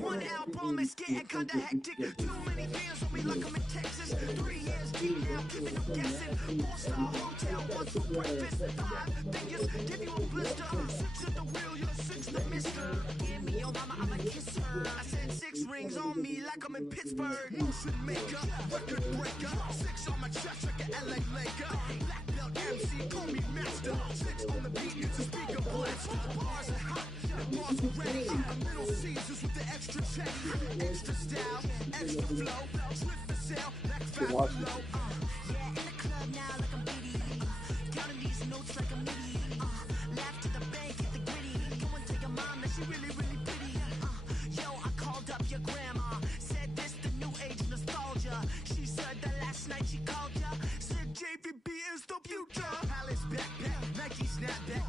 One album is getting kinda hectic. Too many fans on me like I'm in Texas. 3 years deep now, keeping them guessing. 4-star hotel, once for breakfast. 5 figures, give you a blister. 6 at the wheel, you're 6 the mister. Give me your mama, I'ma kiss her. I said 6 rings on me like I'm in Pittsburgh. Motion maker, record breaker. 6 on my chest like an LA Laker. Black belt MC, call me master. 6 on the beat, it's a speaker blast. Bars are hot, bars are ready. A middle Caesars with the extra check. Extra style, extra flow. Slip for sale, back fast low. Yeah, in the club now like I'm Diddy. Counting these notes like I'm Nitty. Laugh to the bank, hit the gritty. Go and tell your mom that she really, really pretty. Yo, I called up your grandma. Said this the new age nostalgia. She said that last night she called ya. Said JVB is the future. Palace backpack, Nike snapback.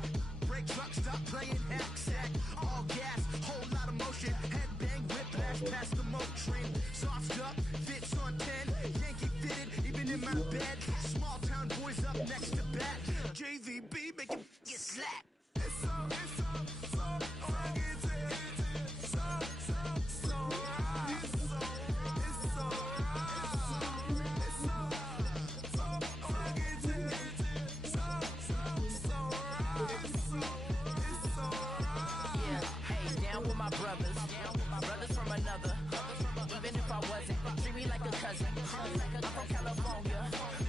Break truck, stop playing hack sack. All gas, whole lot of motion. Headbang, whiplash, past the moat train. Sauced up, fits on 10. Yankee fitted, even in my bed. Small town boys up next to bat. JVB make it get slapped. Brothers from another. Even if I wasn't, treat me like a cousin. I'm from California.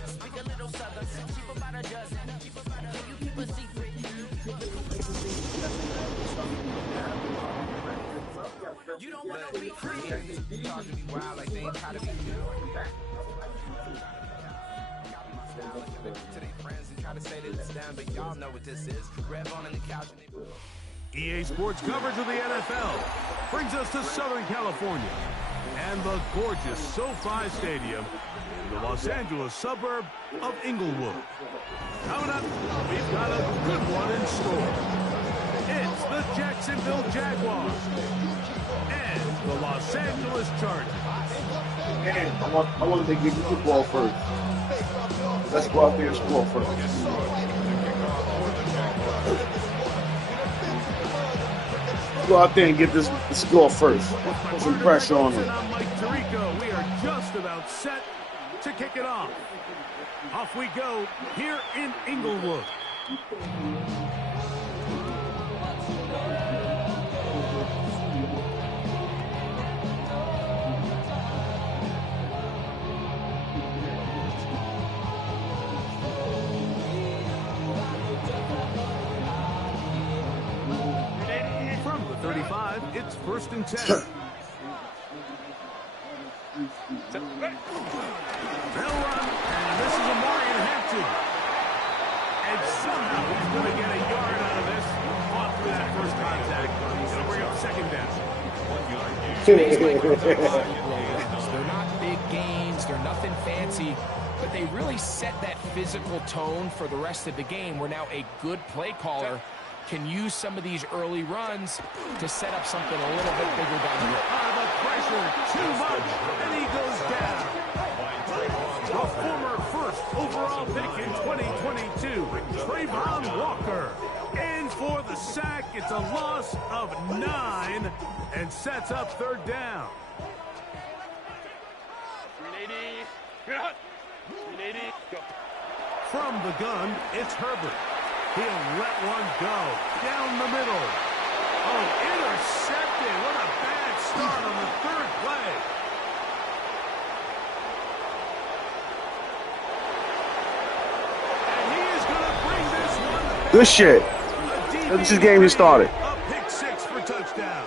Speak a little southern. Cheap about a dozen. Can you keep a secret? You don't want to be free. Talk to me wild like they ain't tired of me. To their friends and try to say that it's down, but y'all know what this is. Grab on the couch and EA Sports coverage of the NFL brings us to Southern California and the gorgeous SoFi Stadium in the Los Angeles suburb of Inglewood. Coming up, we've got a good one in store. It's the Jacksonville Jaguars and the Los Angeles Chargers. And I want to give you the ball first. Let's go out there and score first. Go out there and get the score first. Put some pressure on them. I'm Mike Tirico. We are just about set to kick it off. Off we go here in Inglewood. From the 35, it's 1st and 10. They'll run, and this is a Morgan Hampton. And somehow he's going to get a yard out of this off through that first contact. It'll bring up 2nd down. They're not big gains, they're nothing fancy, but they really set that physical tone for the rest of the game where now a good play caller can use some of these early runs to set up something a little bit bigger down the road. The pressure, too much, and he goes down. The former first overall pick in 2022, Trayvon Walker. In for the sack. It's a loss of 9 and sets up 3rd down. 380. 380. Go. From the gun, it's Herbert. He'll let one go. Down the middle. Oh, intercepted. What a bad start on the 3rd play. And he is going to bring this one back. Good shit. This is game just started. A pick 6 for touchdown.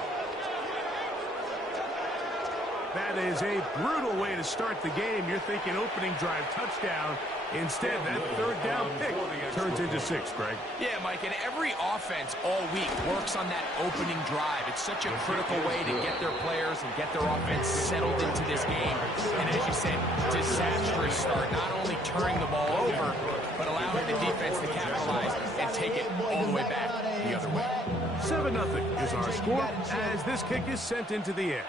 That is a brutal way to start the game. You're thinking opening drive touchdown. Instead, that 3rd down pick turns turns into 6, Greg. Yeah, Mike, and every offense all week works on that opening drive. It's such a critical way to get their players and get their offense settled into this game. And as you said, disastrous start, not only turning the ball over, but allowing the defense to capitalize and take it all the way back the other way. 7-0 is our score as this kick is sent into the air.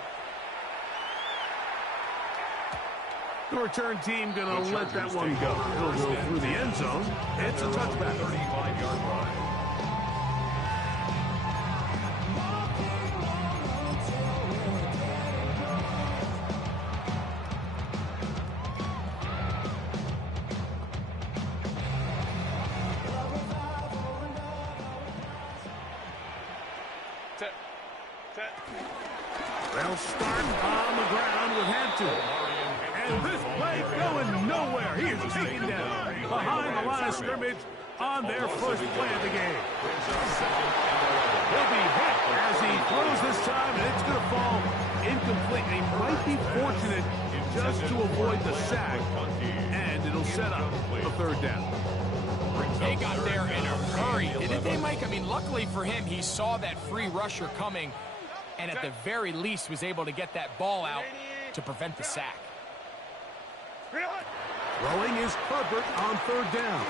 The return team going to let that one go. It'll go through the end zone. It's a touchback. 35-yard line. They'll start on the ground with Hampton. And this play going nowhere. He is taken down behind the line of scrimmage on their first play of the game. He'll be hit as he throws this time, and it's going to fall incomplete. He might be fortunate just to avoid the sack, and it'll set up a third down. They got there in a hurry, didn't they, Mike? I mean, luckily for him, he saw that free rusher coming, and at the very least was able to get that ball out to prevent the sack. Throwing is Herbert on third down.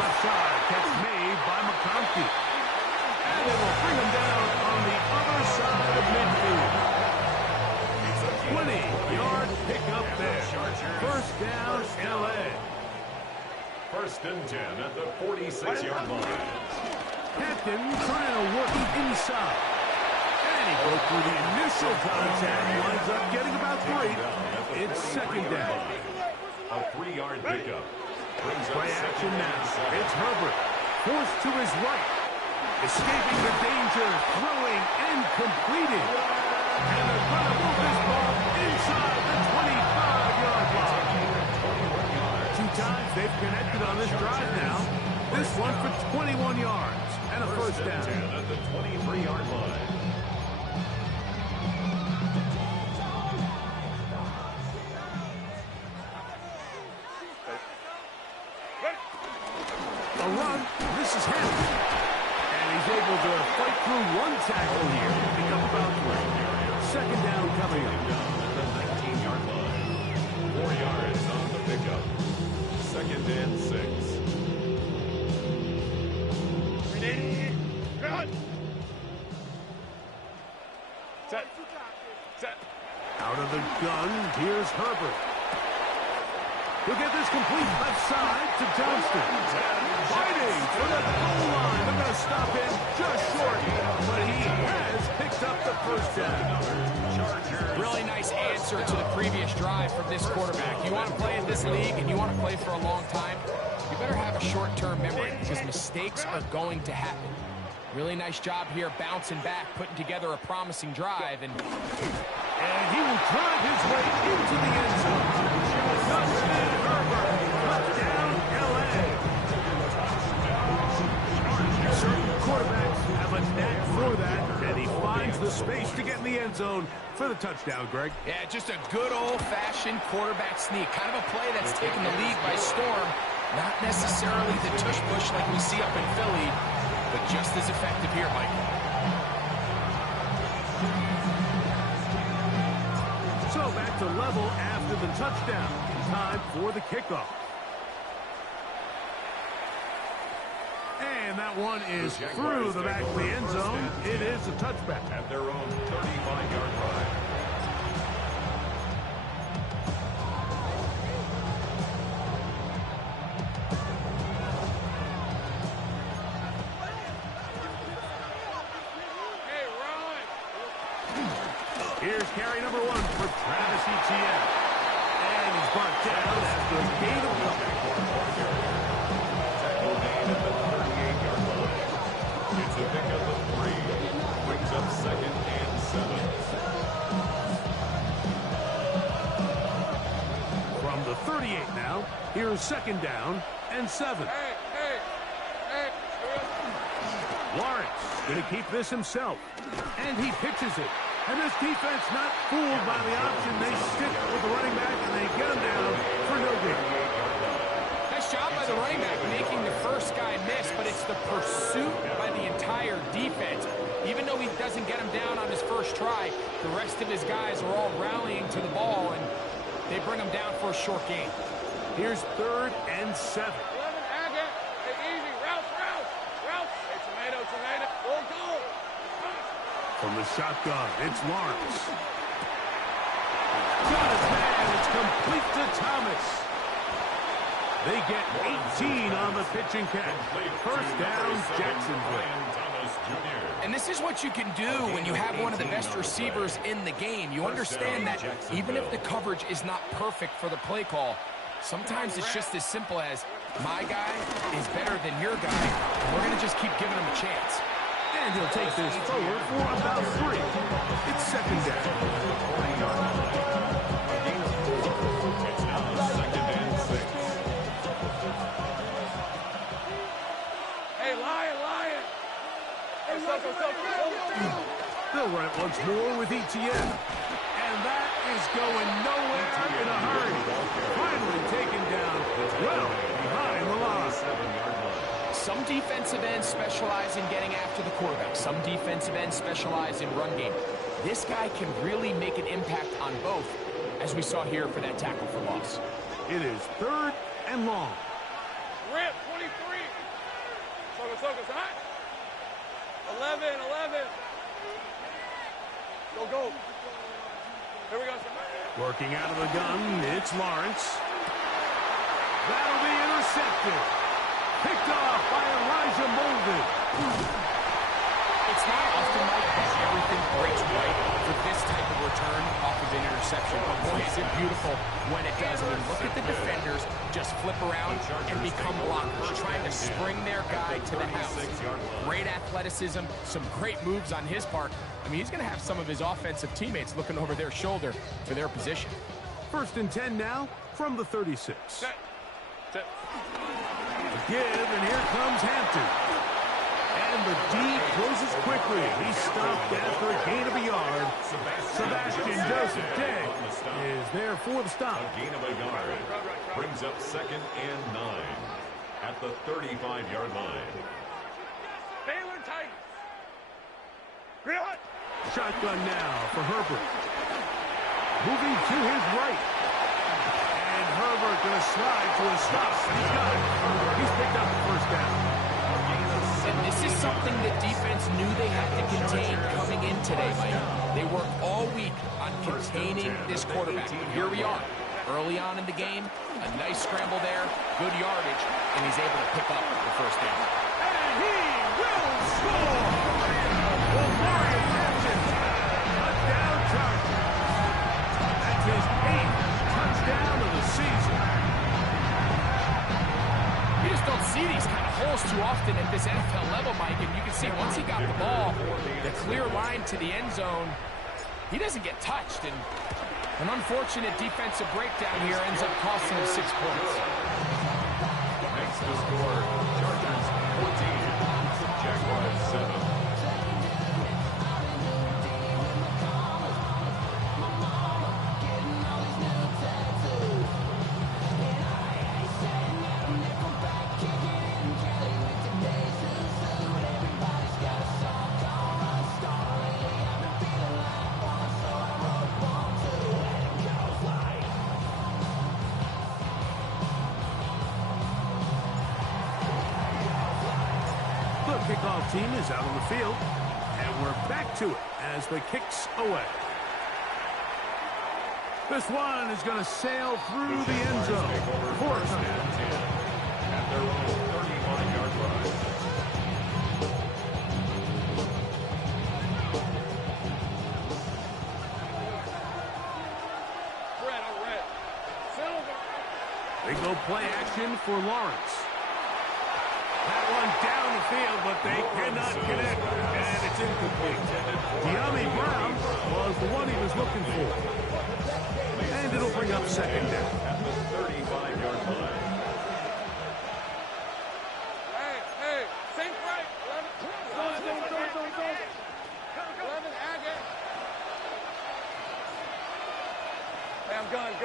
Left side, catch made by McConkey. And they will bring him down on the other side of midfield. 20-yard pickup there. First down, L.A. First and 10 at the 46-yard line. Hampton trying to work inside. And he goes through the initial contact, winds up getting about 3. It's second down. A 3-yard pickup. Play action now. It's Herbert. Forced to his right. Escaping the danger. Throwing and completing. And they're going to move this ball inside the 25-yard line. 2 times they've connected on this drive now. This one for 21 yards and a first down. At the 23-yard line. A run. This is Hampton. And he's able to fight through one tackle here. Pick up about 3. Second down coming up. At the 19-yard line. 4 yards on the pickup. Second and 6. Set. Out of the gun, here's Herbert. He'll get this complete left side to Johnston. Fighting for the goal line. They're going to stop him just short, but he has picked up the first down. Really nice answer to the previous drive from this quarterback. You want to play in this league and you want to play for a long time, you better have a short-term memory because mistakes are going to happen. Really nice job here bouncing back, putting together a promising drive. And he will drive his way into the end zone. Justin Herbert, touchdown, L.A. Certain quarterbacks have a knack for that, and he finds the space to get in the end zone for the touchdown, Greg. yeah, just a good old-fashioned quarterback sneak. Kind of a play that's taken the league by storm. Not necessarily the tush-push like we see up in Philly, but just as effective here, Mike. So back to level after the touchdown. Time for the kickoff. And that one is through the back of the end zone. It is a touchback. At their own 35-yard line. Here's carry number 1 for Travis Etienne. And he's brought down after a gain of 1. Tackle made at the 38-yard line. It's a pickup of 3. Brings up second and 7. From the 38 now, here's second down and 7. Lawrence going to keep this himself. And he pitches it. And this defense not fooled by the option. They stick with the running back, and they get him down for no gain. Nice job by by the running back making the first guy miss, but it's the pursuit by the entire defense. Even though he doesn't get him down on his first try, the rest of his guys are all rallying to the ball, and they bring him down for a short gain. Here's 3rd and 7. 11, Agate. Hey, easy. Route. Hey, tomato. Go. From the shotgun, it's Lawrence. Got his man. It's complete to Thomas. They get 18 on the pitching catch. First down, Jacksonville. And this is what you can do when you have one of the best receivers in the game. You understand that even if the coverage is not perfect for the play call, sometimes it's just as simple as, my guy is better than your guy, and we're going to just keep giving him a chance. And he'll take this forward for about 3. It's 2nd down. It's now 2nd and 6. Hey, Lion. Hey, They'll run it once more with ETN. And that is going nowhere in a hurry. Finally taken down well behind the line. Some defensive ends specialize in getting after the quarterback. Some defensive ends specialize in run game. This guy can really make an impact on both, as we saw here for that tackle for loss. It is 3rd and long. Rip, 23. Socos, hot. 11. Go. Here we go. Working out of the gun, it's Lawrence. That'll be intercepted. Picked off by Elijah Molden. It's not often, Mike, that everything breaks right for this type of return off of an interception. But boy, is it beautiful when it does. I mean, look at the defenders just flip around and become blockers, trying to spring their guy to the house. Great athleticism, some great moves on his part. I mean, he's going to have some of his offensive teammates looking over their shoulder for their position. 1st and 10 now from the 36. Set. Give, and here comes Hampton. And the D closes quickly. He's stopped after a gain of a yard. Sebastian Joseph Day is there for the stop. A gain of a yard brings up 2nd and 9 at the 35-yard line. Baylor Titans. Gridiron. Shotgun now for Herbert. Moving to his right. And Herbert going to slide to a stop. He's got it. He's picked up the 1st down. And this is something that defense knew they had to contain coming in today, Mike. They worked all week on containing this quarterback. But here we are, early on in the game, a nice scramble there, good yardage, and he's able to pick up the 1st down. And he will score! Mario Hampton, touchdown target. That's his 8th touchdown of the season. You just don't see these kind of holes too often at this NFL level, Mike, and you can see once he got the ball, the clear line to the end zone, he doesn't get touched, and an unfortunate defensive breakdown here ends up costing him 6 points. Makes the score Chargers 14, Jaguars 7. Kickoff team is out on the field, and we're back to it as the kick's away. This one is going to sail through the end zone for a touchdown. At their own 35-yard line. Red. Silver. They go play action for Lawrence. That one down the field, but they cannot connect, and it's incomplete. De'Ami Brown was the one he was looking for. And it'll bring up 2nd down. At the 35-yard line. Hey, think right. 11, Agate. Hey, I'm gun.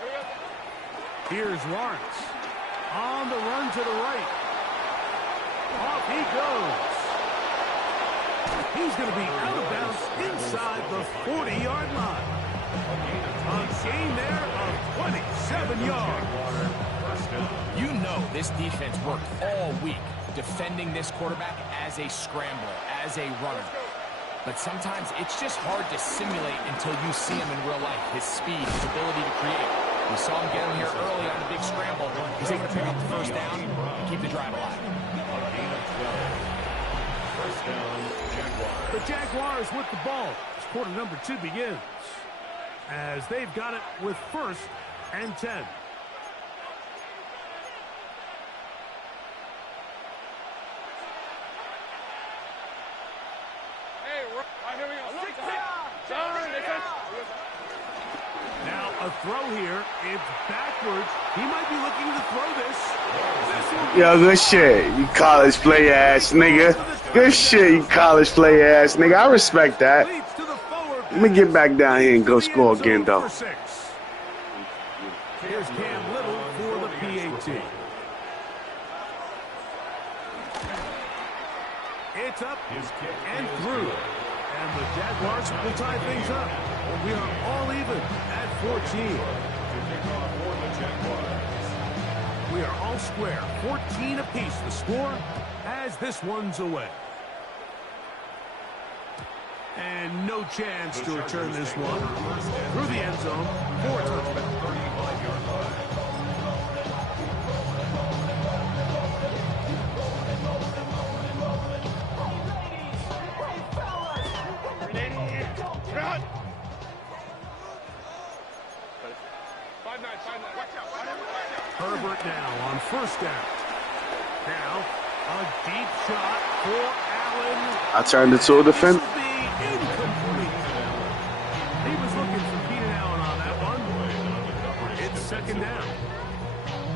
Here we go. Here's Lawrence. On the run to the right. Off he goes. He's going to be out of bounds inside the 40-yard line. A gain there of 27 yards. You know this defense worked all week defending this quarterback as a scrambler, as a runner. But sometimes it's just hard to simulate until you see him in real life. His speed, his ability to create. We saw him get him here early on the big scramble. He's able to pick up the first down and keep the drive alive. First down, Jaguars. The Jaguars with the ball as quarter number 2 begins. As they've got it with 1st and 10. Now a throw here. It's backwards. He might be looking to throw this. Yo, good shit, you college play ass nigga. Good shit, you college play ass nigga. I respect that. Let me get back down here and go score again, though. Here's Cam Little for the PAT. It's up and through. And the Jaguars will tie things up. We are all even at 14. We are all square. 14 apiece the score as this one's away. And no chance to return this one. Through the end zone for a touchdown. 35-yard line. Herbert now on 1st down. Now a deep shot for Allen. I turned it to a defender. This will be incomplete. He was looking for Keenan Allen on that one. It's 2nd down.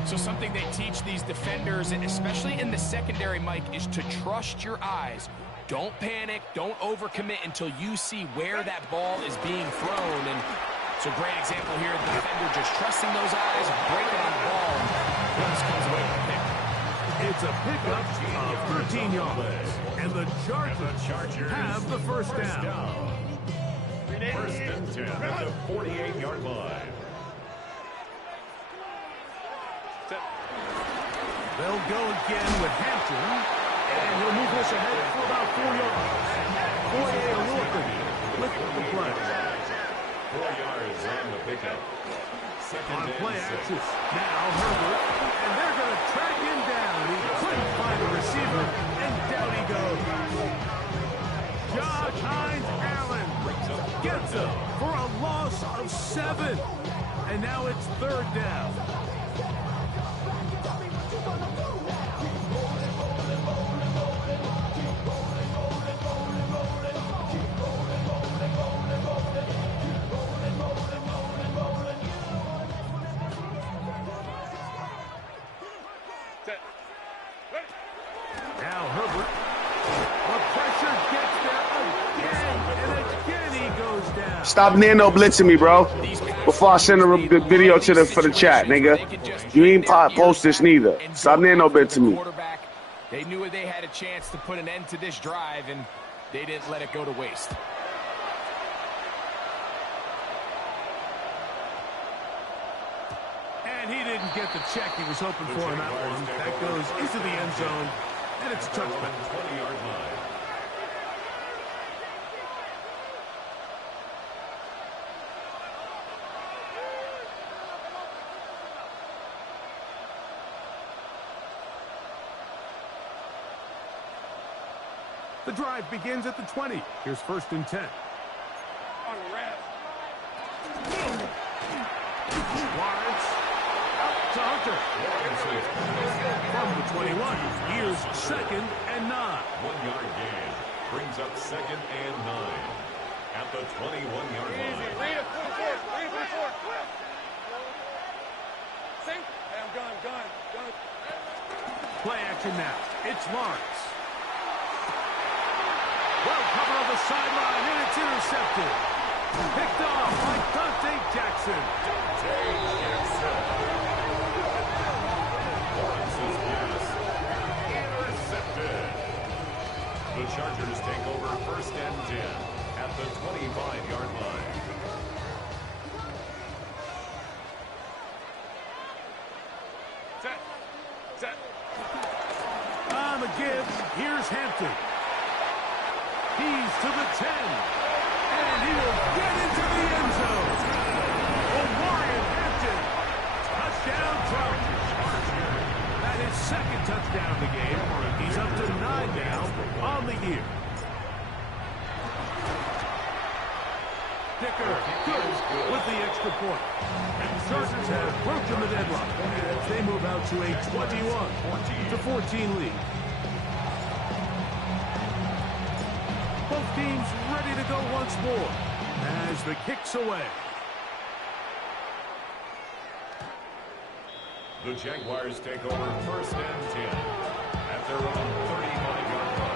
So something they teach these defenders, and especially in the secondary, Mike, is to trust your eyes. Don't panic. Don't overcommit until you see where that ball is being thrown. And it's a great example here. The defender just trusting those eyes, breaking on the ball, and Willis comes away with a pick. It's a pickup of 13 yards. And the Chargers have the 1st down. 1st and 10 at the 48-yard line. They'll go again with Hampton, and he'll move this ahead for about 4 yards. Foye Wilson with the play. 4 yards on the pickup. On play action, now Herbert, and they're going to track him down. He couldn't find a receiver, and down he goes. Josh Hines Allen gets him for a loss of 7, and now it's 3rd down. Now Herbert, the pressure gets there again, and again he goes down. Stop nano blitzing me, bro. Before I send a video to for the chat, nigga. You ain't post this neither. Stop nano blitzing me. They knew they had a chance to put an end to this drive, and they didn't let it go to waste. And he didn't get the check he was hoping for in that one. That goes into the end zone, and it's a touchback. 20-yard line. The drive begins at the 20. Here's 1st and 10. Lawrence out to Hunter. From the 21, here's 2nd and 9. 1-yard gain brings up 2nd and 9 at the 21-yard line. Read it, 44. Sing. Hey, I'm gone. Play action now. It's Lawrence. Well covered on the sideline, and it's intercepted. Picked off by Dante Jackson. Chargers take over 1st and 10 at the 25-yard line. Set. On the give, here's Hampton. He's to the 10. And he will get into the end zone. O'Brien Hampton. Touchdown Chargers. That is second touchdown of the game. He's up to 9 now on the year. Dicker good with the extra point. And the Chargers have broken the deadlock as they move out to a 21-14 lead. Both teams ready to go once more as the kick's away. The Jaguars take over 1st and 10 at their own 35-yard line.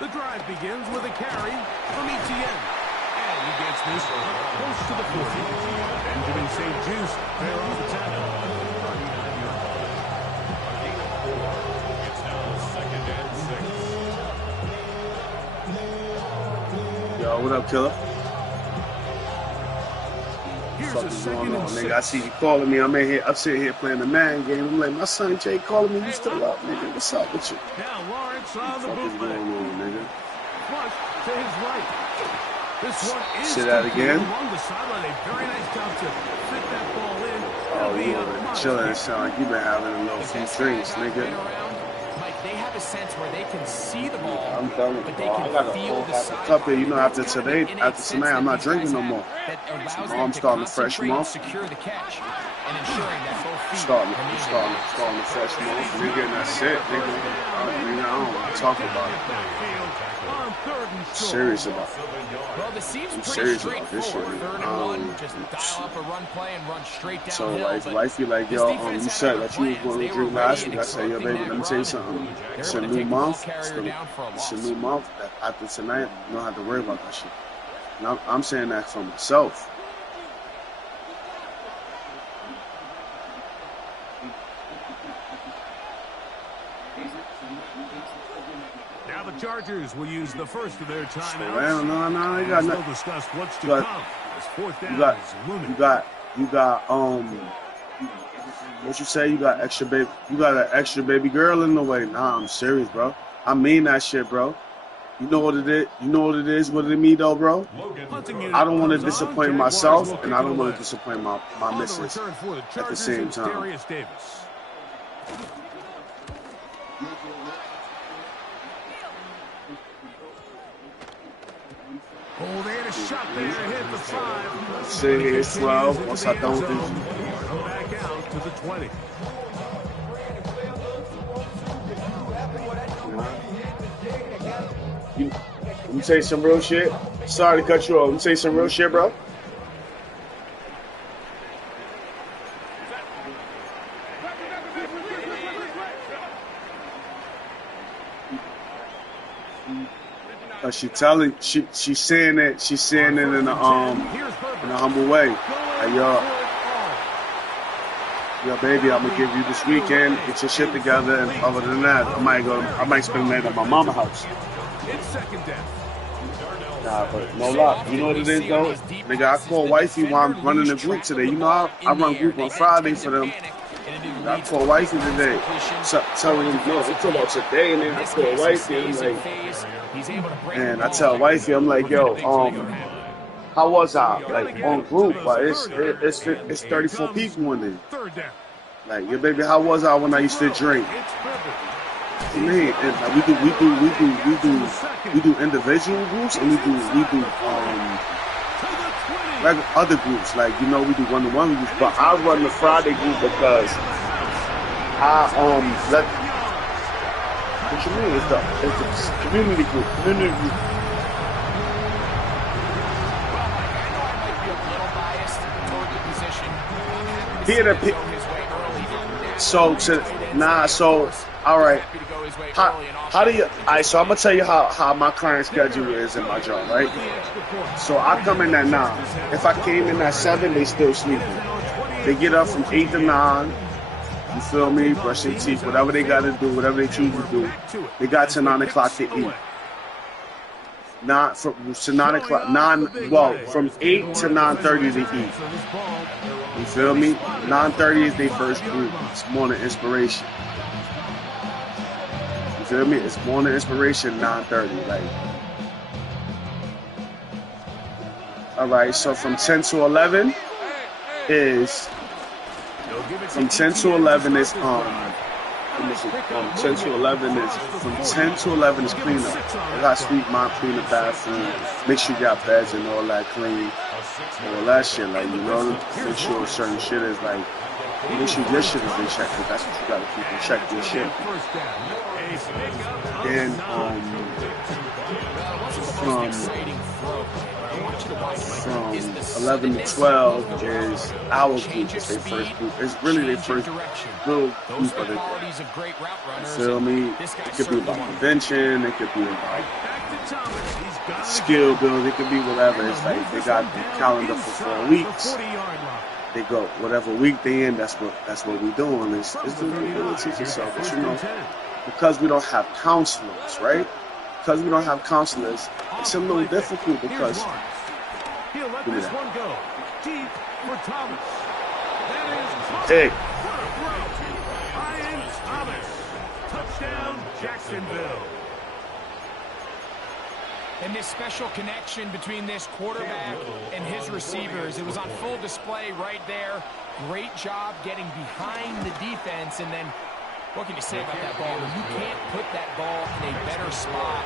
The drive begins with a carry from Etienne. And he gets this close to the 40. Benjamin St. Just there on the tackle. It's now 2nd and 6. Yo, what up, killer? Here's What's a second and 6. nigga? I see you calling me. I'm sitting here playing the Madden game. I'm like, my son Jay calling me. You still up, nigga? What's up with you? Now Lawrence on the What is bootleg. going on, nigga? Flush to his right. This one is Say that again. along the sideline. A very nice job to fit that ball in. Oh, you been chilling. It sound like you been having a little few drinks, nigga. Mike, they have a sense where they can see the ball, I'm telling you, but bro. they I can got a feel full the half a sideline. cup here. You know, after There's an tonight, innate after sense tonight, that I'm not these drinking guys no have more. that allows I'm them to starting to fresh concentrate them and off. secure the catch and ensuring that both feet Starting remain in to fresh them off. Nigga, and that's it, nigga. Nigga, I don't want to talk about it. I'm serious about it. Well, this seems I'm pretty serious about this straightforward. shit. 3rd and 1, just dial up a run play and run straight So downhill. wifey like, yo, you said that you was going to drink last week. I said, yo, baby, let me tell you something. It's a new month. It's a new month. After tonight, you don't have to worry about that shit. And I'm saying that for myself. Now the Chargers will use the first of their timeouts. Well, no, you got We'll nothing. discuss what's to But come. As 4th down You got, is looming. you got, what you say? You got extra baby. You got an extra baby girl in the way. Nah, I'm serious, bro. I mean that shit, bro. You know what it is. You know what it is. What it mean, though, bro? I don't want to disappoint myself, and I don't want to disappoint my missus at the same time. Oh, they had a shot there, hit the 5. Sit here, it's 12. Once I done with this, Come back out to the 20. let me tell you some real shit. Sorry to cut you off. Let me tell you some real shit, bro. She's saying it in a humble way. Hey, yo, baby, I'm gonna give you this weekend. Get your shit together, and other than that, I might spend the night at my mama's house. It's second down. Nah, but no lie. You know what it is, though? Nigga, I call wifey while I'm running the group today. You know, I run group on Friday for them. I call wifey today. Telling them, no, I'm talking about today, and then I call wifey, and I'm like, and I tell wifey, I'm like, yo, how was I? Like, on group, but it's 34 people in there. Like, yeah, baby, how was I when I used to drink? Man, and like, we do individual groups, and we do other groups. Like, you know, we do one-to-one groups. But I run the Friday group because what you mean? It's the community group. Here, so All right. Happy to go his way How, early and how do you? often. All right. So I'm gonna tell you how my client schedule is in my job, right? So I come in at 9. If I came in at 7, they still sleeping. They get up from 8 to 9. You feel me? Brush their teeth, whatever they got to do, whatever they choose to do. They got to 9 o'clock to eat. To 9 o'clock. From 8 to 9:30 to eat. You feel me? 9:30 is their first group. It's morning inspiration. You feel me? It's morning inspiration, 9:30. Like, all right. So from 10 to 11 is. From 10 to 11 is 10 to 11 is from 10 to 11 is cleanup. I got sweep, mop, clean the bathroom, make sure you got beds and all that clean, all that shit. Like, you know, make sure certain shit is like, make sure your shit is in check, because that's what you gotta keep in check, your shit. Then from 11 to 12 is our group. It's their first group. It's really their first little group of it. You feel me? It could be about prevention. It could be about skill build. It could be whatever. It's like they got the calendar for 4 weeks. They go whatever week they in. That's what we doing. It's the ability to yourself. But you know, because we don't have counselors, right? Because we don't have counselors, it's a little difficult because. He'll let this one go. Deep for Thomas. That is Hey. Brian Thomas. Touchdown, Jacksonville. And this special connection between this quarterback and his receivers, it was on full display right there. Great job getting behind the defense, and then what can you say about that ball? You can't put that ball in a better spot.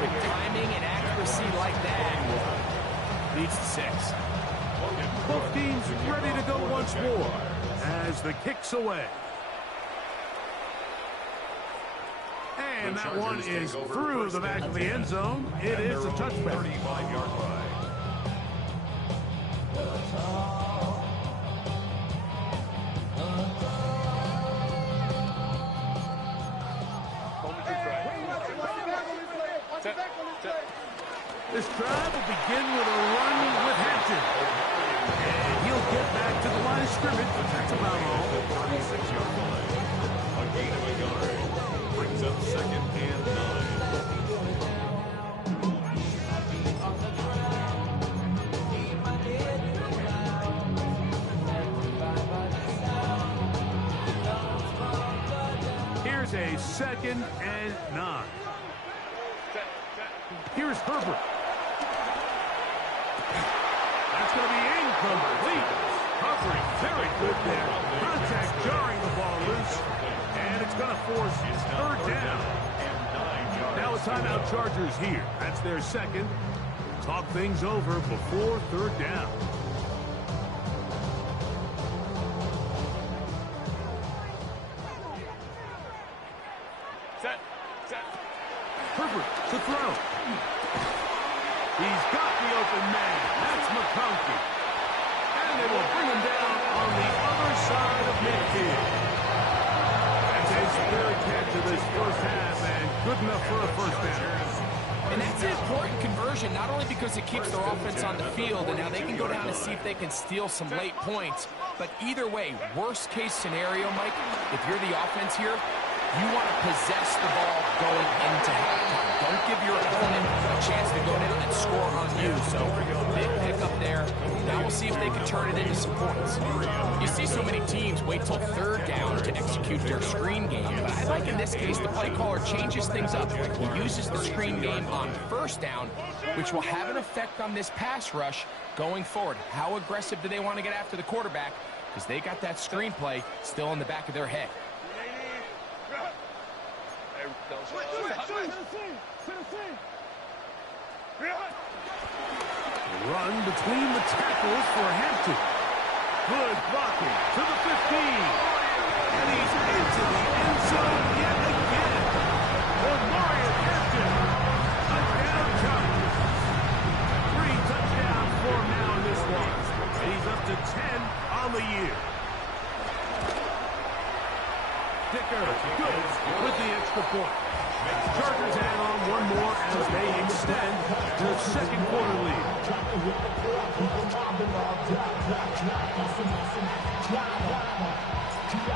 With timing and accuracy like that, leads to 6. Both teams ready to go once more as the kick's away. And that one is through the back of the end zone. It is a touchback. 35-yard line. This drive will begin with a run with Hampton. And he'll get back to the line of scrimmage. That's about all. 36-yard line. A gain of a yard. Brings up 2nd and 9. Here's a 2nd and 9. Here's Herbert. That's going to be incomplete. Covering very good there. Contact jarring the ball loose. And it's going to force 3rd down. Now a timeout Chargers here. That's their 2nd. Talk things over before 3rd down. Herbert to throw. He's got the open man. That's McConkey. And they will bring him down on the other side of midfield. That's a spirit catch of this first half and good enough for a first down. And that's an important conversion, not only because it keeps their offense on the field, and now they can go down and see if they can steal some late points. But either way, worst case scenario, Mike, if you're the offense here, you want to possess the ball going into halftime. Don't give your opponent a chance to go down and score on you. So big pick up there. Now we'll see if they can turn it into some points. You see so many teams wait till 3rd down to execute their screen game. But I like in this case the play caller changes things up. He uses the screen game on 1st down, which will have an effect on this pass rush going forward. How aggressive do they want to get after the quarterback? Because they got that screenplay still in the back of their head. Run between the tackles for Hampton. Good blocking to the 15. And he's into the end zone yet again. For Marion Hampton. Touchdown Chargers. 3 touchdowns for him now in this one. And he's up to 10 on the year. Dicker, good the point. Chargers add on one more as they extend their second quarter lead.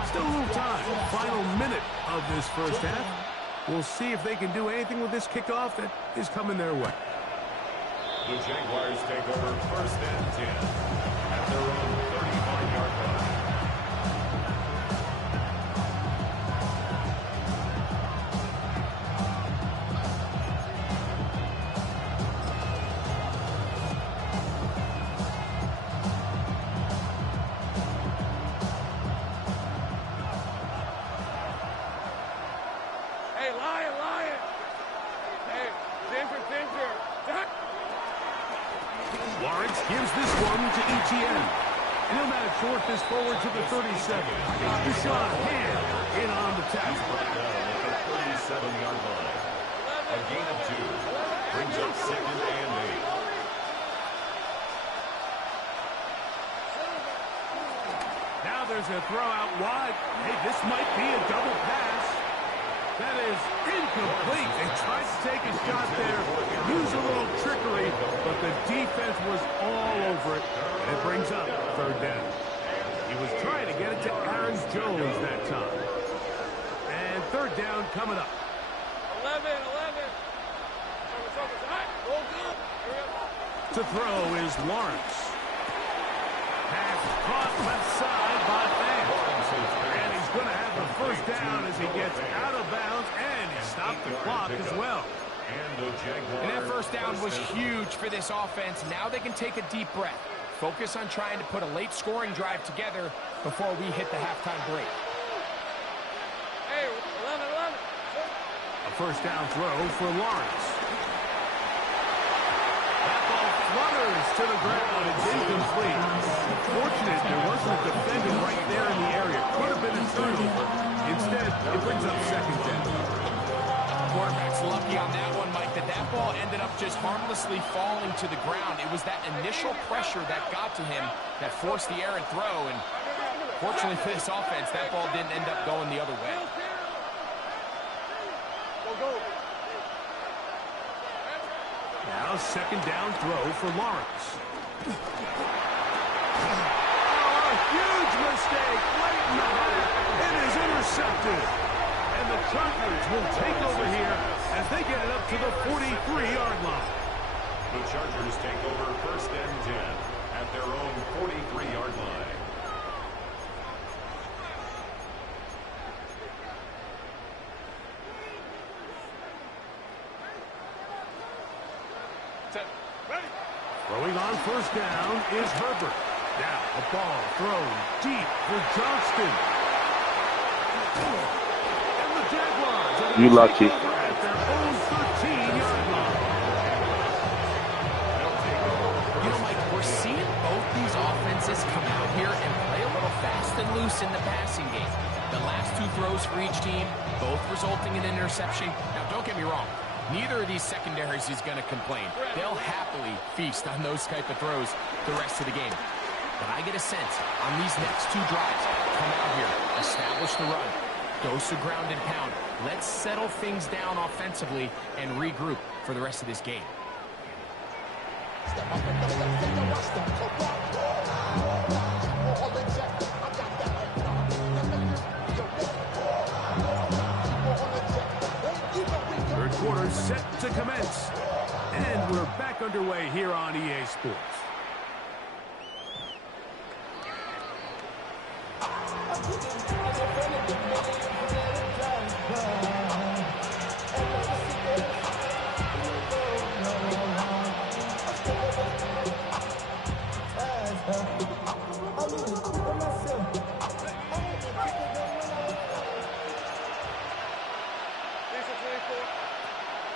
Still a little time. Final minute of this first half. We'll see if they can do anything with this kickoff that is coming their way. The Jaguars take over 1st and 10 at their own 35-yard line. Hey, Lion! Hey, Ginger! Jack! Lawrence gives this one to Etienne. And he'll manage to work this forward to the 37. Deshaun Hand in on the tackle. At the 37-yard line. A gain of 2. Brings up 2nd and 8. Now there's a throw out wide. Hey, this might be a double pass. That is incomplete. They tried to take a shot there, use a little trickery, but the defense was all over it, and it brings up 3rd down. He was trying to get it to Aaron Jones that time. And 3rd down coming up. 11. To throw is Lawrence. Pass caught left side by Vance. And he's going to have the 1st down as he gets out of bounds, and he stopped the clock as well. And that 1st down was huge for this offense. Now they can take a deep breath. Focus on trying to put a late scoring drive together before we hit the halftime break. Hey, 11. A 1st down throw for Lawrence. That ball flutters to the ground. It's incomplete. Fortunate there wasn't a defender right there in the area. Could have been a turnover. Instead, it brings up 2nd down. Quarterback's lucky on that one, Mike, that ball ended up just harmlessly falling to the ground. It was that initial pressure that got to him that forced the errant throw, and fortunately for this offense, that ball didn't end up going the other way. Now 2nd down throw for Lawrence. Oh, a huge mistake late in the half. It is intercepted. And the Chargers will take over here as they get it up to the 43-yard line. The Chargers take over 1st and 10 at their own 43-yard line. Throwing on 1st down is Herbert. Now a ball thrown deep for Johnston. And the Jaguars You lucky. at their own 13-yard line. You know, Mike, we're seeing both these offenses come out here and play a little fast and loose in the passing game. The last 2 throws for each team, both resulting in an interception. Now, don't get me wrong. Neither of these secondaries is going to complain. They'll happily feast on those type of throws the rest of the game. But I get a sense on these next 2 drives, come out here, establish the run, dose of ground and pound. Let's settle things down offensively and regroup for the rest of this game. Third quarter set to commence. And we're back underway here on EA Sports.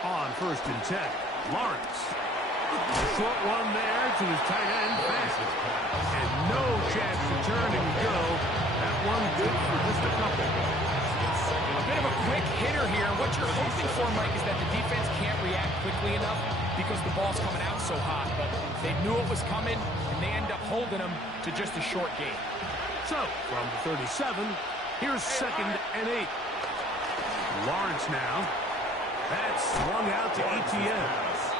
On 1st and 10, Lawrence. A short one there to his tight end, Vance. And no chance to turn and go. That one good for just a couple. A bit of a quick hitter here. What you're hoping for, Mike, is that the defense can't react quickly enough because the ball's coming out so hot. But they knew it was coming, and they end up holding them to just a short gain. So, from the 37, here's 2nd and 8. Lawrence now. That's swung out to ETN.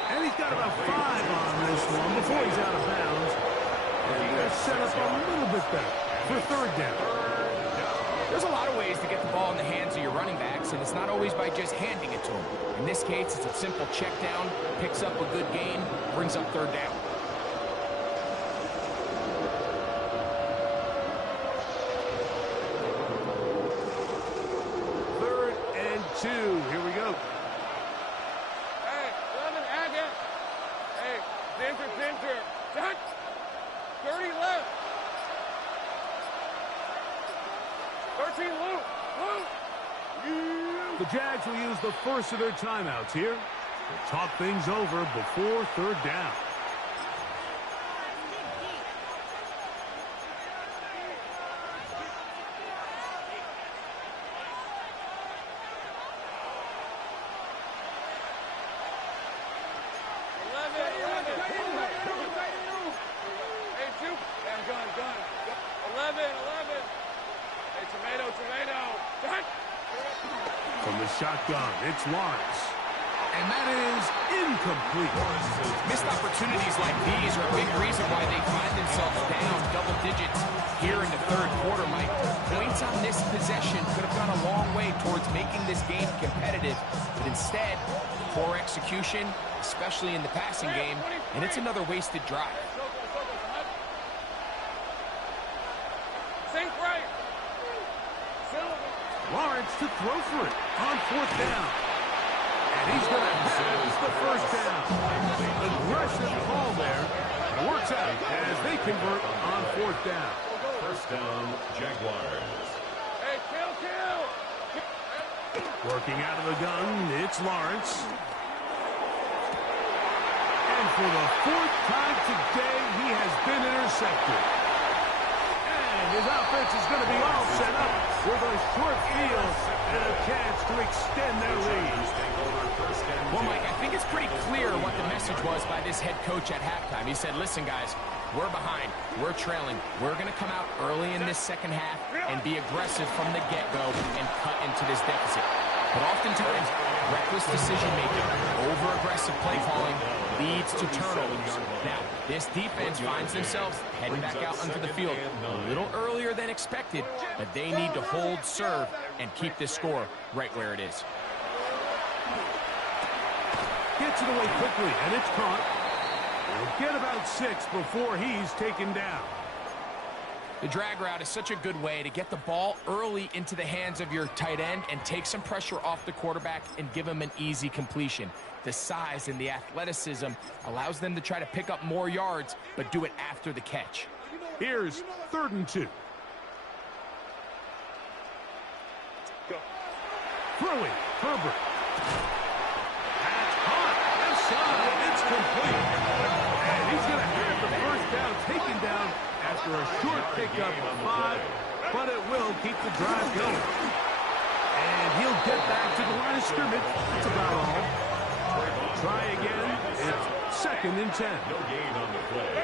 And he's got about 5 on this one before he's out of bounds. And they're set up a little bit better for third down. There's a lot of ways to get the ball in the hands of your running backs, and it's not always by just handing it to them. In this case, it's a simple check down, picks up a good gain, brings up third down. Third and 2. Here we go. Hey, 11, Agate. Hey, Ginger. Done. 30 left. 13, Luke. The Jags will use the first of their timeouts here to talk things over before third down. From the shotgun, it's Lawrence. And that is incomplete. Missed opportunities like these are a big reason why they find themselves down double digits here in the third quarter, Mike. Points on this possession could have gone a long way towards making this game competitive, but instead, poor execution, especially in the passing game, and it's another wasted drive. Lawrence to throw for it on fourth down. And he's going to have the first down. Aggressive call there. It works out as they convert on fourth down. First down, Jaguars. Hey, kill. Working out of the gun, it's Lawrence. And for the 4th time today, he has been intercepted. And his offense is going to be all set up with a short field and a chance to extend their lead. Well, Mike, I think it's pretty clear what the message was by this head coach at halftime. He said, listen, guys, we're behind. We're trailing. We're going to come out early in this second half and be aggressive from the get-go and cut into this deficit. But oftentimes, reckless decision-making, over-aggressive play calling leads to turnovers. Now, this defense finds themselves heading back out onto the field a little earlier than expected, but they need to hold serve and keep this score right where it is. Gets it away quickly, and it's caught. We'll get about 6 before he's taken down. The drag route is such a good way to get the ball early into the hands of your tight end and take some pressure off the quarterback and give him an easy completion. The size and the athleticism allows them to try to pick up more yards, but do it after the catch. Here's 3rd and 2. Go. Throwing, Herbert. That's caught. Inside, it's complete. And he's going to have the first down taken down after a short pickup of 5, but it will keep the drive going. And he'll get back to the line of scrimmage. That's about all. Try again. It's 2nd and 10. No gain on the play.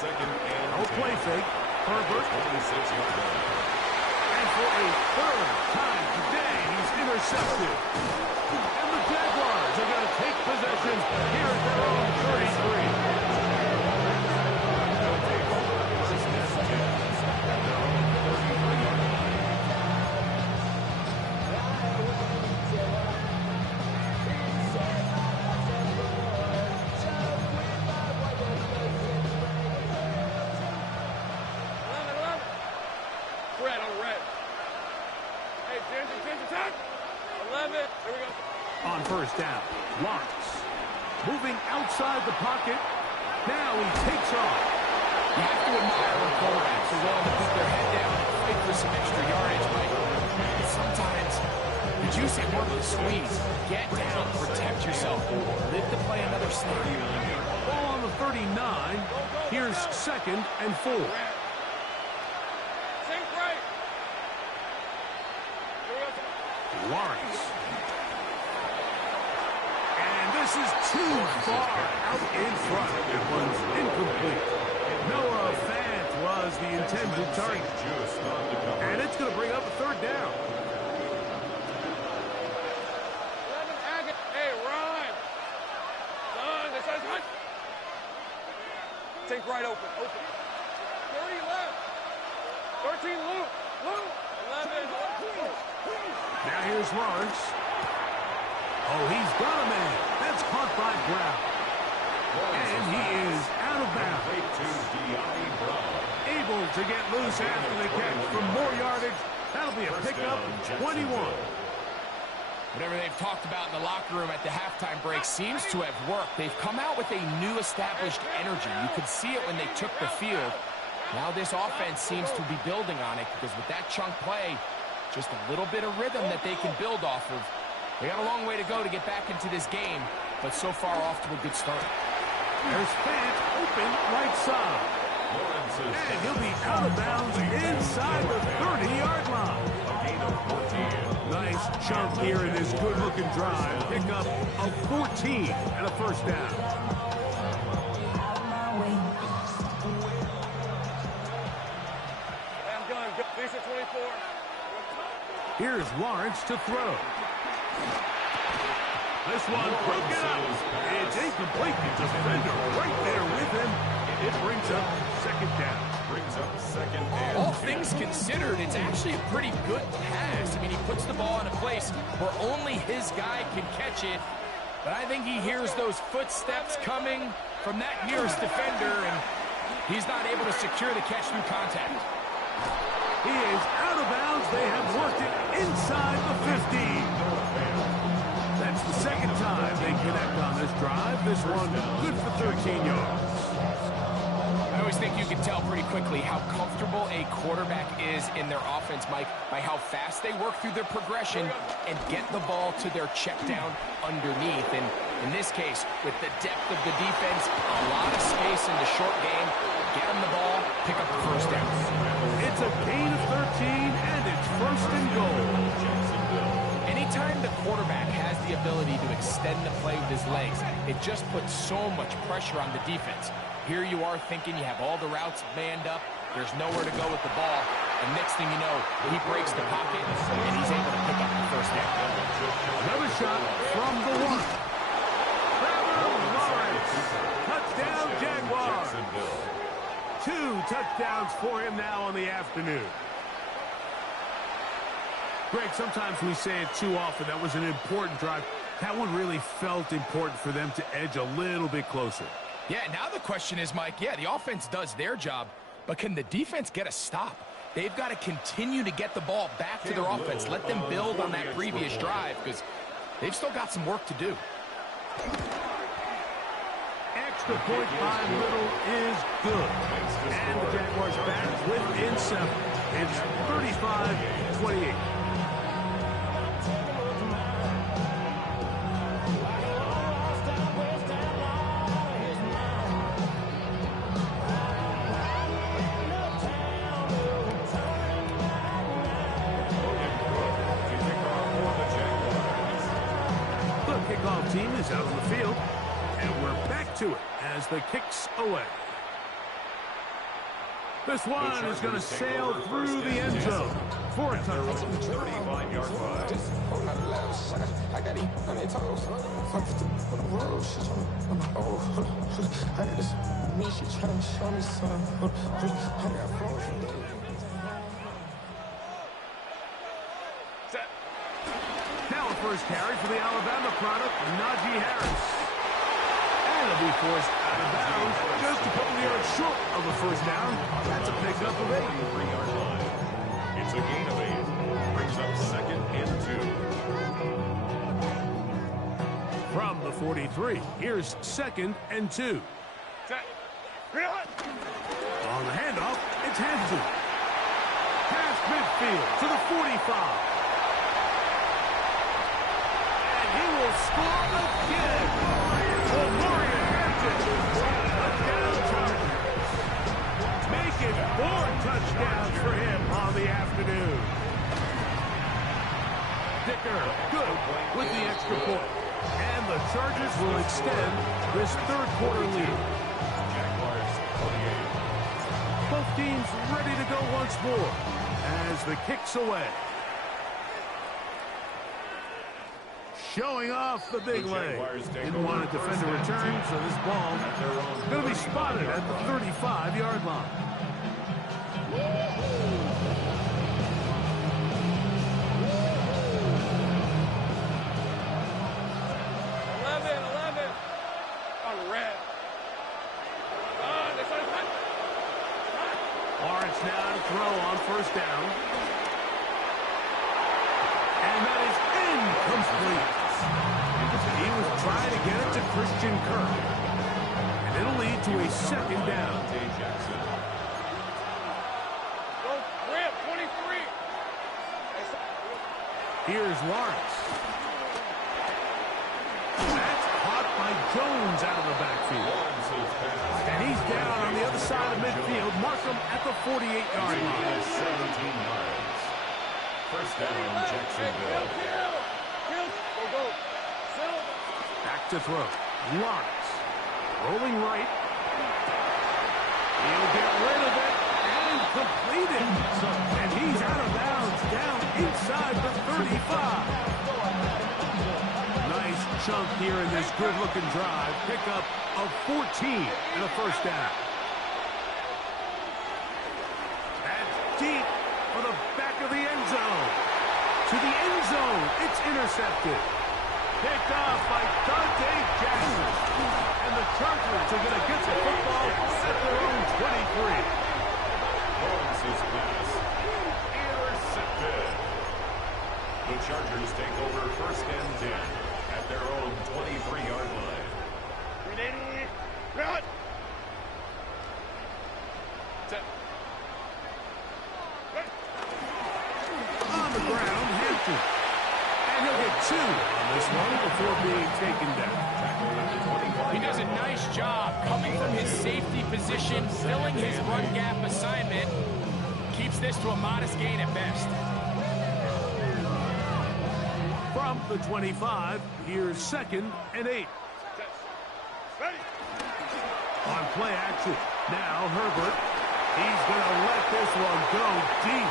2nd and No play fake. Herbert. 26-yard line. And for a 3rd time today, he's intercepted. And the Jaguars are going to take possession here at their own 33. On first down, Lawrence moving outside the pocket. Now he takes off. You have to admire when quarterbacks are willing to put their head down and fight for some extra yardage, Mike. But sometimes the juice ain't worth the squeeze. Get down, protect yourself, live to play another snap. Ball on the 39. Here's 2nd and 4. Lawrence. And this is too far out in front. That one's incomplete. Noah Fant was the intended target. And it's going to bring up a 3rd down. Sink right open. 30 left. 13 loop. 11. Now here's Lawrence. Oh, he's got a man. That's caught by Brown. And he is out of bounds. Able to get loose after the catch for more yardage. That'll be a pickup, 21. Whatever they've talked about in the locker room at the halftime break seems to have worked. They've come out with a new established energy. You could see it when they took the field. Now this offense seems to be building on it because with that chunk play, just a little bit of rhythm that they can build off of. They got a long way to go to get back into this game, but so far off to a good start. There's Fant open right side. And he'll be out of bounds inside the 30-yard line. Nice chunk here in this good-looking drive. Pick up a 14 and a first down. I'm done. Finish at 24. Here's Lawrence to throw. This one broken up. It's incomplete. The defender right there with him. It brings up second down. All things considered, it's actually a pretty good pass. I mean, he puts the ball in a place where only his guy can catch it. But I think he hears those footsteps coming from that nearest defender, and he's not able to secure the catch through contact. He is out of bounds. They have worked it inside the 15. That's the second time they connect on this drive. This one good for 13 yards. I always think you can tell pretty quickly how comfortable a quarterback is in their offense, Mike, by how fast they work through their progression and get the ball to their check down underneath. And in this case, with the depth of the defense, a lot of space in the short game, get them the ball, pick up the first down. It's a gain of 13, and it's first and goal. Anytime the quarterback has the ability to extend the play with his legs, it just puts so much pressure on the defense. Here you are thinking you have all the routes manned up, there's nowhere to go with the ball, and next thing you know, he breaks the pocket, and he's able to pick up the first down. Another shot from the one. Trevor Lawrence. Touchdown, Jaguars. 2 touchdowns for him now on the afternoon. Greg, sometimes we say it too often. That was an important drive. That one really felt important for them to edge a little bit closer. Yeah, now the question is, Mike, yeah, the offense does their job, but can the defense get a stop? They've got to continue to get the ball back to their offense. Let them build on that previous drive because they've still got some work to do. Extra point by Little is good. And the Jaguars back within 7. It's 35-28. Team is out on the field, and we're back to it as the kick's away. This one is going to sail through the end zone for a touchdown. 35-yard line. Now a first carry for the Alabama product, Najee Harris. And he'll be forced out of bounds just a couple yards short of a first down. That's a pickup of 8. 3-yard line. It's a gain of 8. Brings up second and 2. From the 43, here's second and 2. On the handoff, it's Hanson. Past midfield to the 45. He will score again. Omarion Hampton. Touchdown Chargers. Making 4 touchdowns for him on the afternoon. Dicker, good with the extra point. And the Chargers will extend this third quarter lead. Both teams ready to go once more as the kick's away. showing off the big leg. Didn't want to defend a return, so this ball is going to be spotted at the 35-yard line. Lawrence now to throw on first down. And that is incomplete. He was trying to get it to Christian Kirk. And it'll lead to a second down. Here's Lawrence. That's caught by Jones out of the backfield. And he's down on the other side of midfield. Mark him at the 48-yard line. 17 yards. First down, Jacksonville. Back to throw. Lawrence. Rolling right. He'll get rid of it and complete it. And he's out of bounds down inside the 35. Nice chunk here in this good-looking drive. Pickup of 14 and a first down. That's deep for the back of the end zone. To the end zone. It's intercepted. Picked off by Dante Jackson. And the Chargers are going to get the football at their own 23. Lawrence's pass intercepted. The Chargers take over first and 10 at their own 23-yard line. Run! On the ground, Hampton. And he'll get 2 on this one before being taken down. He does a nice job coming from his safety position, filling his run gap assignment. Keeps this to a modest gain at best. From the 25, here's 2nd and 8. On play action, now Herbert. He's going to let this one go deep.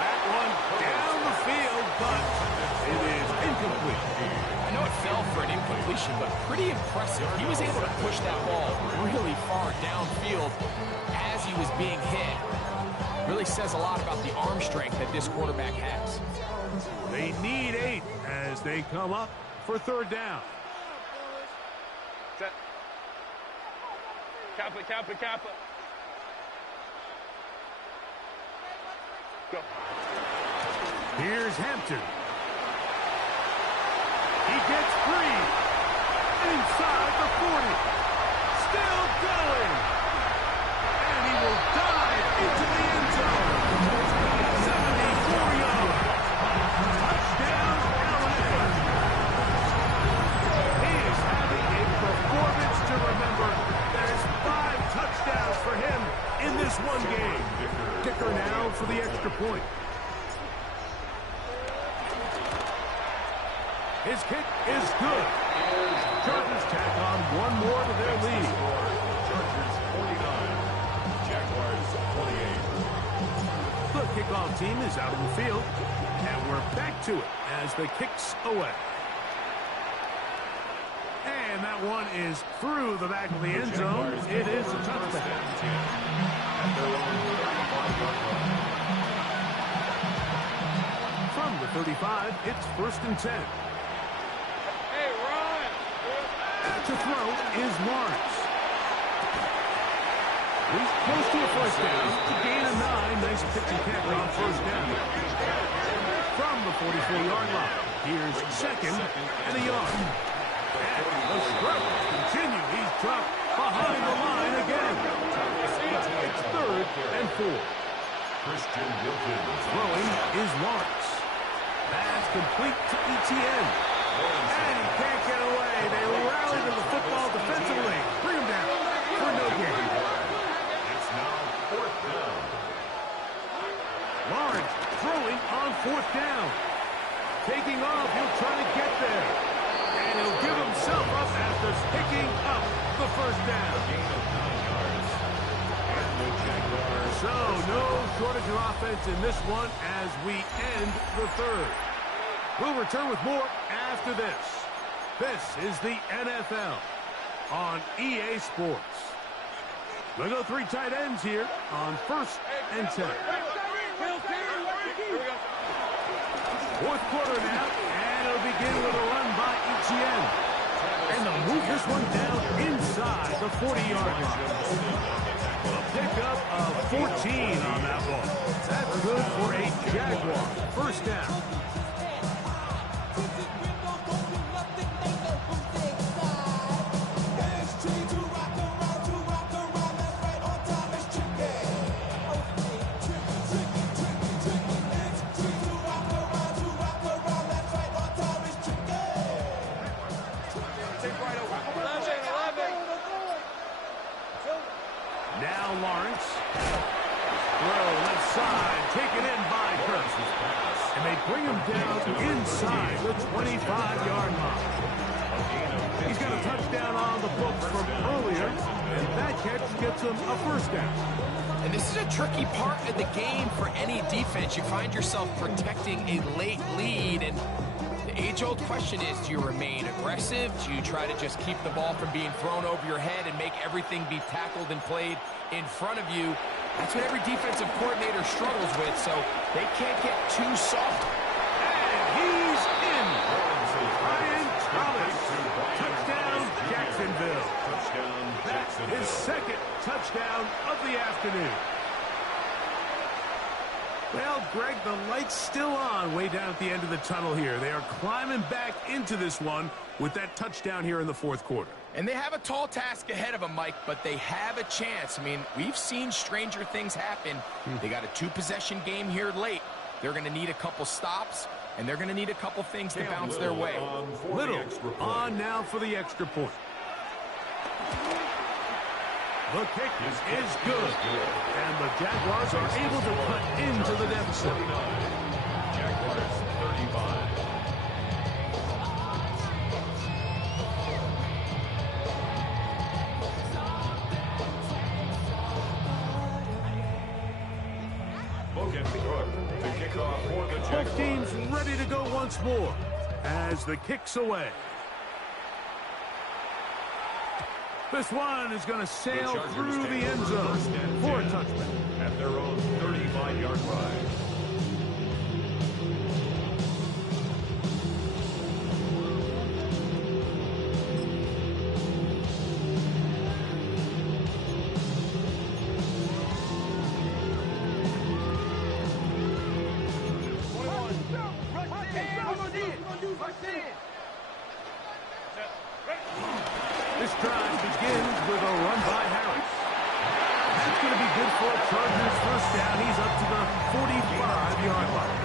That one down the field, but it is incomplete. I know it fell for an incompletion, but pretty impressive. He was able to push that ball really far downfield as he was being hit. Really says a lot about the arm strength that this quarterback has. They need 8 as they come up for 3rd down. Set. Kappa. Go. Here's Hampton. He gets free. Inside the 40. Still going. And he will dive into the end zone. 74 yards. Touchdown, LA. He is having a performance to remember. There's 5 touchdowns for him in this one game. Kicker now for the extra point. His kick is good. Chargers tack on 1 more to their lead. Chargers 49, Jaguars 28. The kickoff team is out on the field, and we're back to it as the kick's away. And that one is through the back of the end zone. It is a touchdown. From the 35, it's 1st and 10. Hey, run! To throw is Lawrence. He's close to a first down. A gain of 9. Nice pitch and catch on first down. From the 44-yard line, here's 2nd and a yard. And the struggle continue. He's dropped behind the line again. It's 3rd and 4. Christian Wilkins. Throwing is Lawrence. Pass complete to ETN. And he can't get away. They rally to the football defensively. Bring him down for no gain. It's now 4th down. Lawrence throwing on 4th down. Taking off, he'll try to get there. And he'll give himself up after picking up the first down. Gain of 9 yards. And the Jaguars. So no shortage of offense in this one as we end the 3rd. We'll return with more after this. This is the NFL on EA Sports. We'll go 3 tight ends here on 1st and 10. Fourth quarter now, and it'll begin with a run by Etienne. And they'll move this one down inside the 40-yard line. A pickup of 14 on that ball. That's good for a Jaguar. First down. Now Lawrence. Throw left side, taken in by Kirk. And they bring him down inside the 25-yard line. He's got a touchdown on the books from earlier, and that catch gets him a first down. And this is a tricky part of the game for any defense. You find yourself protecting a late lead, and the age-old question is, do you remain aggressive? Do you try to just keep the ball from being thrown over your head and make everything be tackled and played in front of you? That's what every defensive coordinator struggles with, so they can't get too soft. And he's in. Brian Thomas. Touchdown, Jacksonville. That's his second touchdown of the afternoon. Well, Greg, the light's still on way down at the end of the tunnel here. They are climbing back into this one with that touchdown here in the fourth quarter. And they have a tall task ahead of them, Mike, but they have a chance. I mean, we've seen stranger things happen. They got a 2-possession game here late. They're going to need a couple stops, and they're going to need a couple things to bounce their way. Little on now for the extra point. The kick is good, and the Jaguars are able to cut into the deficit. Jaguars 35. Logan Cook to kick off for the Jaguars. Both teams ready to go once more as the kick's away. This one is going to sail through the end zone for a touchdown. At their own 35-yard line. This drive begins with a run by Harris. That's going to be good for a Chargers first down. He's up to the 45-yard line.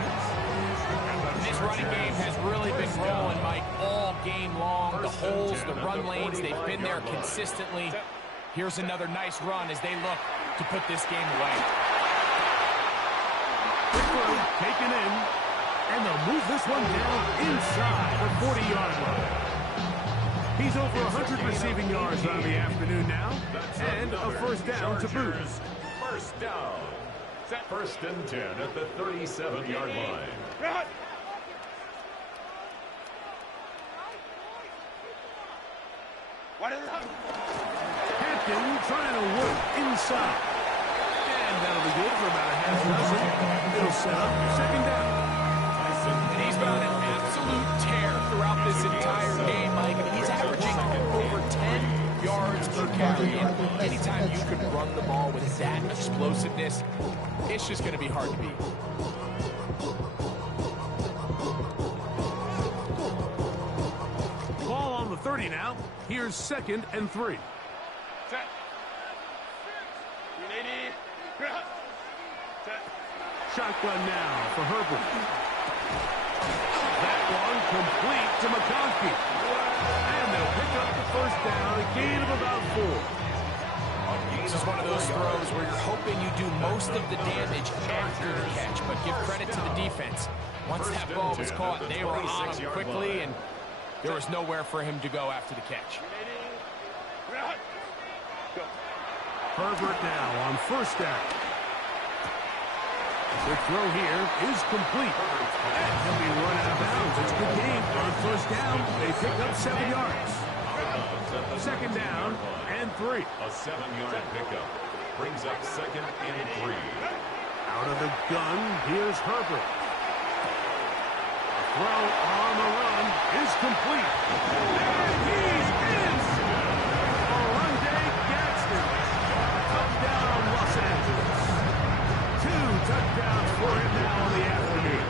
This running game has really been rolling, Mike, all game long. The holes, the run lanes, they've been there consistently. Here's another nice run as they look to put this game away. Quick throw, taken in, and they'll move this one down inside the 40-yard line. He's over 100 receiving yards on the afternoon now, and a first down to boot. First down. First and 10 at the 37-yard line. Hampton trying to work inside. And that'll be good for about a half dozen. It'll set up second down. And he's been on an absolute tear throughout this entire game, Mike. I mean, he's averaging over 10 yards per carry. And anytime you can run the ball with that explosiveness, it's just going to be hard to beat. Ball on the 30 now. Here's 2nd and 3. Shotgun now for Herbert. That one complete to McConkey. And they'll pick up the first down, a gain of about 4. This is one of those throws where you're hoping you do most of the damage after the catch, but give credit to the defense. Once that ball was caught, they were on him quickly, and there was nowhere for him to go after the catch. Herbert now on first down. The throw here is complete And he'll be run out of bounds. It's a good game. On first down, they pick up 7 yards. Second down and 3. A 7-yard pickup brings up second and 3. Out of the gun, here's Herbert. A throw on the run is complete. And he's in! Orlando Gadsden. Touchdown, Los Angeles. 2 touchdowns for him now in the afternoon.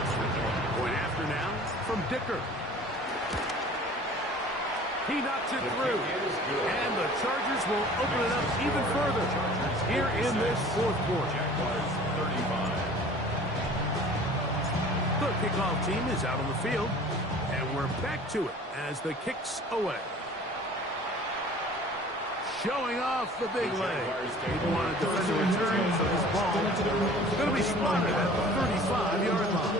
Point after now from Dicker. He knocks it through, and the Chargers will open it up even further here in this fourth quarter. The kickoff team is out on the field, and we're back to it as the kick's away. Showing off the big leg. He wanted to defend the return, so this ball is going to be spotted at the 35-yard line.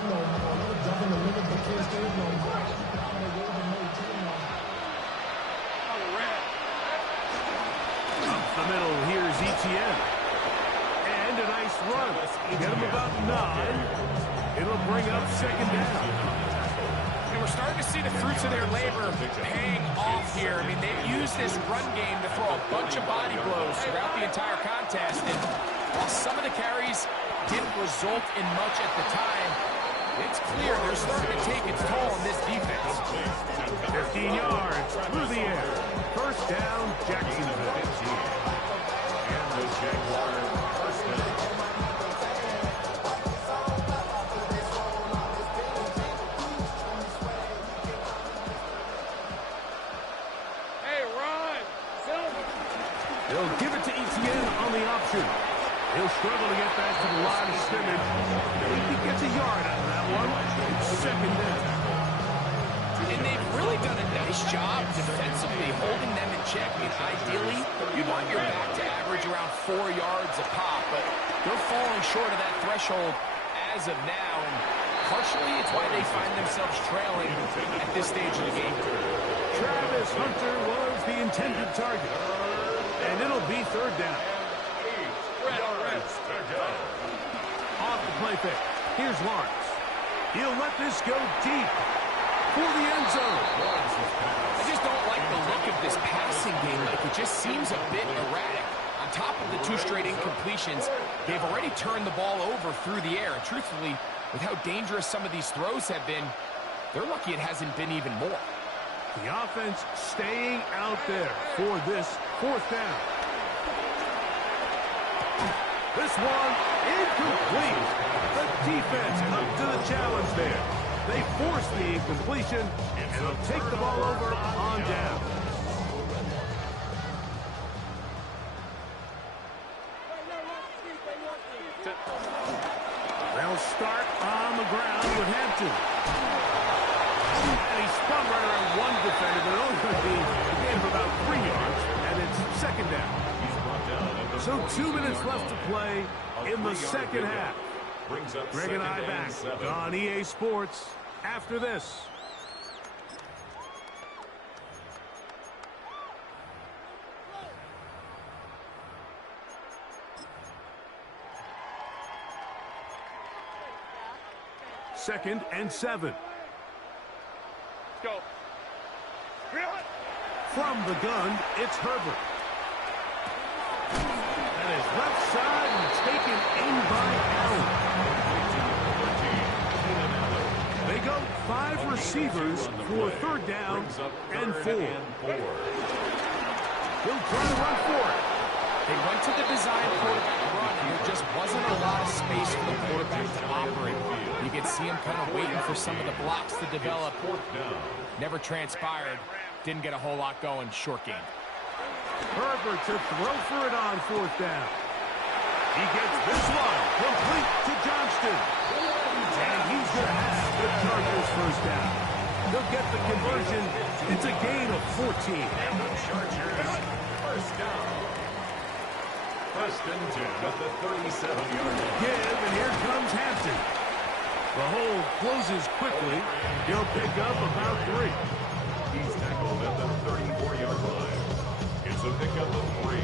Up the middle, here's Etienne. And a nice run. Get him about 9. It'll bring up second down. And we're starting to see the fruits of their labor paying off here. I mean, they've used this run game to throw a bunch of body blows throughout the entire contest. And while some of the carries didn't result in much at the time, it's clear they're starting to take its toll on this defense. 15 yards through the air. First down, Jacksonville. And the Jaguars first down. They'll give it to Etienne on the option. He'll struggle to get back to the line of scrimmage. He gets a yard out of that one. It's second down. And they've really done a nice job defensively holding them in check. I mean, ideally, you want your back to average around 4 yards a pop, but they're falling short of that threshold as of now. And partially, it's why they find themselves trailing at this stage of the game. Travis Hunter was the intended target. And it'll be third down. Off the play fake. Here's Lawrence. He'll let this go deep for the end zone. I just don't like the look of this passing game. Like, it just seems a bit erratic. On top of the 2 straight incompletions, they've already turned the ball over through the air. And truthfully, with how dangerous some of these throws have been, they're lucky it hasn't been even more. The offense staying out there for this fourth down. This one incomplete. The defense up to the challenge there. They force the incompletion, and they'll take the ball over on down. They'll start on the ground with Hampton. And he spun right around one defender, but only going to be a gain of about 3 yards, and it's second down. So 2 minutes left to play in the second half. Greg and I back on EA Sports after this. Second and 7. Go. From the gun, it's Herbert. And his left side and taken in by Allen. They go 5 receivers for third down and 4. He'll try to run for it. They went to the design quarterback run, and there just wasn't a lot of space for the quarterback to operate. You could see him kind of waiting for some of the blocks to develop. Never transpired. Didn't get a whole lot going. Short game. Herbert to throw for it on fourth down. He gets this one complete to Johnston. And he's going to have the Chargers first down. He'll get the conversion. It's a gain of 14. And the Chargers first down. First and 10 at the 37-yard line. Give, and here comes Hampton. The hole closes quickly. He'll pick up about 3. He's tackled at the 34-yard line. It's a pickup of 3.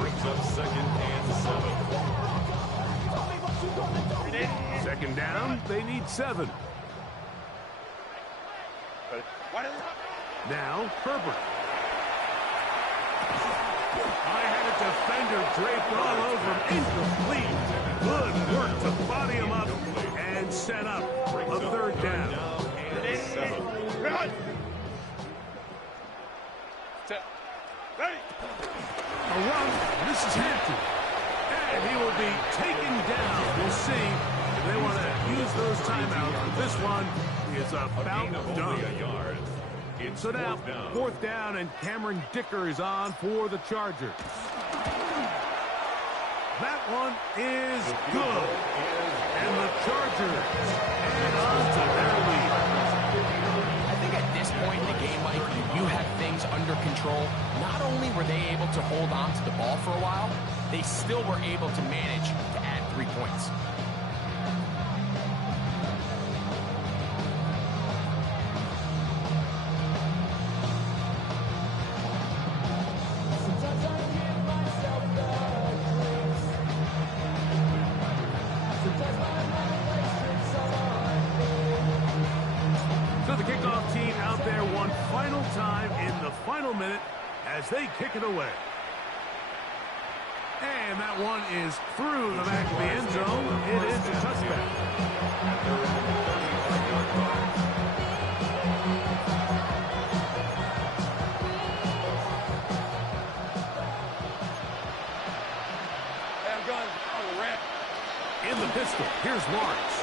Brings up second and 7. Second down, they need 7. Now, Herbert. I had a defender draped all over him. Incomplete. Good work to body him up and set up a third down. A run. This is Hampton. And he will be taken down. We'll see if they want to use those timeouts. But this one is about done. So now, fourth down, and Cameron Dicker is on for the Chargers. That one is good. And the Chargers add on to their lead. I think at this point in the game, Mike, you have things under control. Not only were they able to hold on to the ball for a while, they still were able to manage to add 3 points. So the kickoff team out there one final time in the final minute as they kick it away. And that one is through the back of the end zone. It is a touchback. In the pistol, here's Lawrence.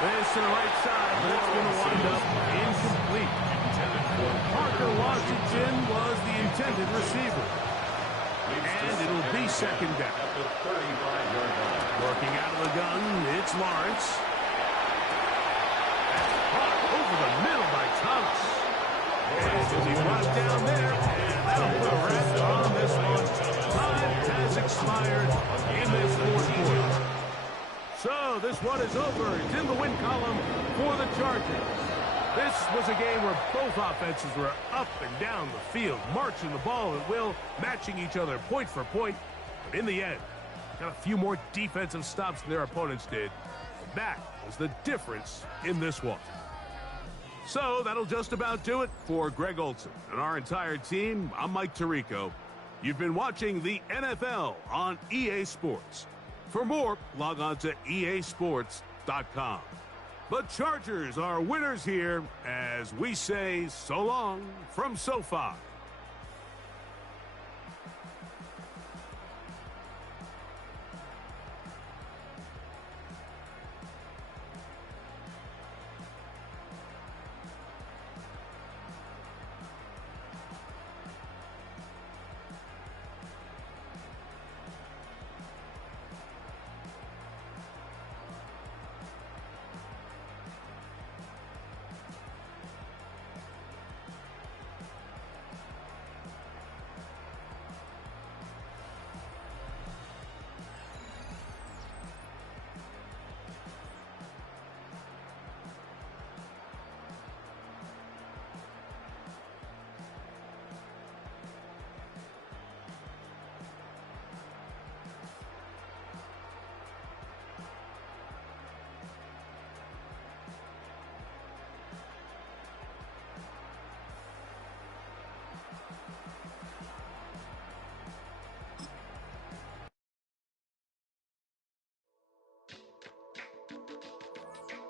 This to the right side, but it's going to wind up incomplete. Parker Washington was the intended receiver. And it'll be second down. Working out of the gun, it's Lawrence. Caught over the middle by Thomas. And he'll be brought down there, and that'll put a wrap on this one. Time has expired in this fourth quarter. So this one is over. It's in the win column for the Chargers. This was a game where both offenses were up and down the field, marching the ball at will, matching each other point for point. But in the end, got a few more defensive stops than their opponents did. That was the difference in this one. So that'll just about do it for Greg Olson and our entire team. I'm Mike Tirico. You've been watching the NFL on EA Sports. For more, log on to easports.com. The Chargers are winners here as we say so long from SoFi.